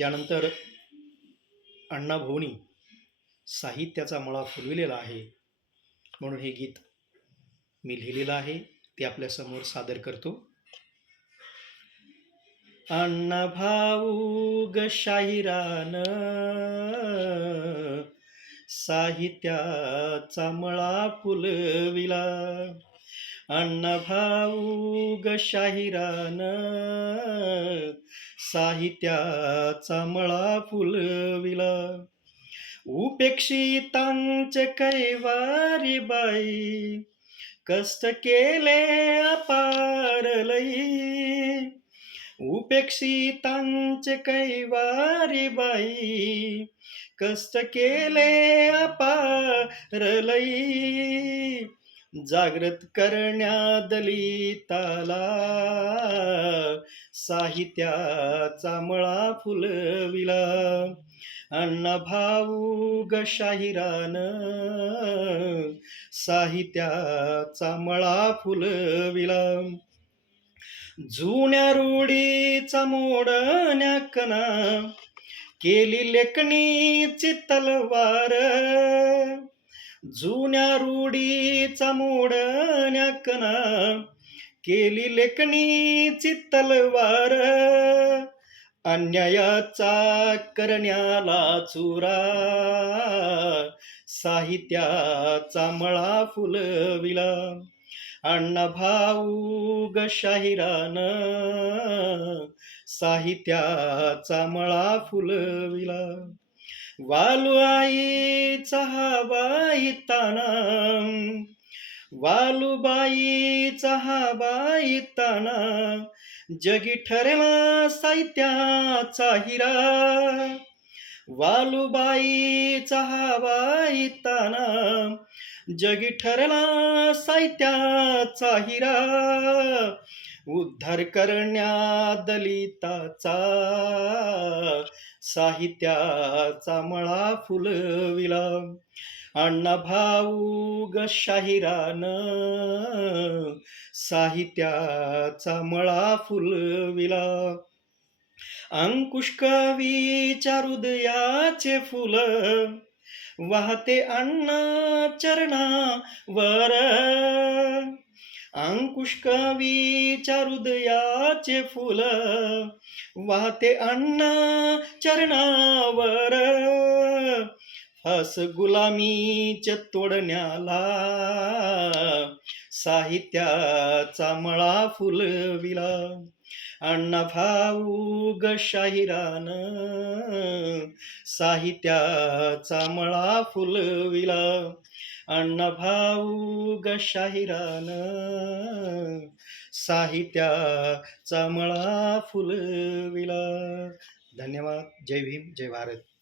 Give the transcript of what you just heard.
त्यानंतर अण्णाभाऊंनी साहित्याचा मळा फुलविलेला आहे, म्हणून हे गीत मी लिहिलेलं आहे, ते आपल्यासमोर सादर करतो. अण्णाभाऊ ग शाहिरानं साहित्याचा मळा फुलविला. अण्णाभाऊ ग शाहिरानं साहित्याचा मळा फुलविला. उपेक्षितांचे कैवारी बाई कष्ट केले अपार लई. उपेक्षितांचे कैवारी बाई कष्ट केले अपार लई. जागृत करण्या दलिताला साहित्याचा मळा फुलविला. अण्णाभाऊ ग शाहिरानं साहित्याचा मळा फुलविला. जुन्या रूढीचा मोडण्या कणा केली लेखणीची तलवार. जुन्या रूढीचा मोडण्या कणा केली लेखणीची तलवार. अन्यायाचा करण्याला चुरा साहित्याचा मळा फुलविला. अण्णाभाऊ ग शाहिरानं साहित्याचा मळा फुलविला. वालुआईचा हा बाई ताना, वालुबाईचा हा बाई ताना जगी ठरला साहित्याचा हिरा. वालुबाईचा हा बाई ताना जगी ठरला साहित्याचा हिरा. उद्धार करण्या दलिताचा साहित्याचा मळा फुलविला. अण्णाभाऊ ग शाहिरानं साहित्याचा मळा फुलविला. अंकुश कवीच्या हृदयाचे फुल वाहते अण्णा चरणावर. अंकुश कवीच्या हृदयाचे फुल वाहते अण्णा चरणावर. फास गुलामीच्या तोडण्याला साहित्याचा मळा फुलविला. अण्णाभाऊ ग शाहिरानं साहित्याचा मळा फुलविला. अण्णाभाऊ ग शाहिरानं साहित्याचा मळा फुलविला. धन्यवाद. जय भीम, जय भारत.